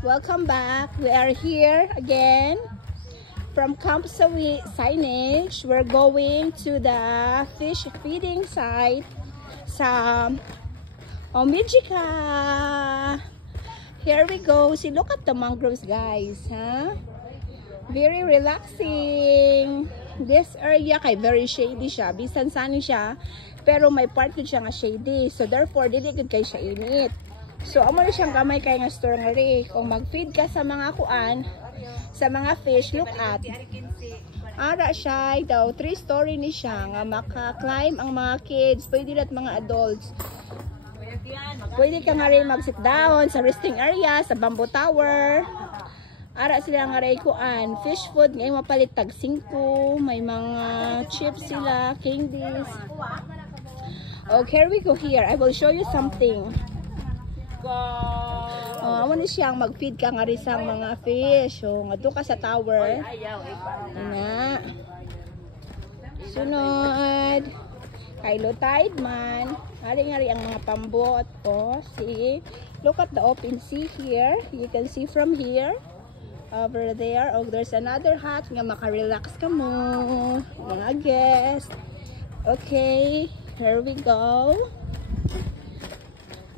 Welcome back. We are here again from Camp Sawi Signage. We're going to the fish feeding site sa Omijica. Here we go. See, look at the mangroves, guys. Huh? Very relaxing. This area kay very shady siya. Bisan sunny siya, pero may part ko siya nga shady. So therefore, dili gud kay siya init. So amo na siyang gamay kay nga store nga ri. Kung mag-feed ka sa mga kuan, sa mga fish, look at. Ara siya daw 3-story ni siya nga maka-climb ang mga kids, pwede rat mga adults. Pwede ka nga rin mag-sit down sa resting area, sa bamboo tower. Ara sila nga rin kuan, fish food ngayon mapalit tag 5, may mga chips sila, candies. Okay, here we go here. I will show you something. Amo ni siyang mag-feed ka nga rin sa mga fish. So, nga doon ka sa tower. Nga. Sunod. Kay low tide man. Ari nga rin ang mga pambot. Oh, see? Look at the open sea here. You can see from here. Over there. Oh, there's another hut nga maka-relax ka mo. Mga guest. Okay. Here we go.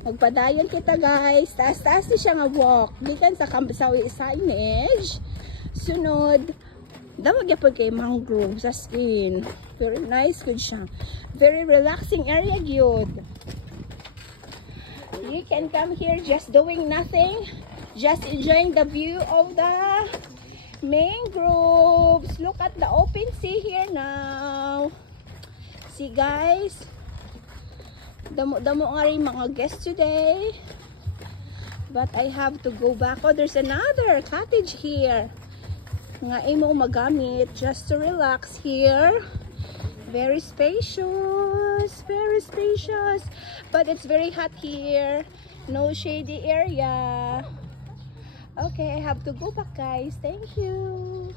Magpadayon kita, guys. Taas-taas na siya nga walk. Gikan sa Camp Sawi Signage. Sunod. Damag yapon kay mangrove sa skin. Very nice good siya. Very relaxing area gyud. You can come here just doing nothing. Just enjoying the view of the mangroves. Look at the open sea here now. See, guys. Damo nga rin mga guests today. But I have to go back. Oh, there's another cottage here. Nga imo magamit just to relax here. Very spacious. Very spacious. But it's very hot here. No shady area. Okay, I have to go back, guys. Thank you.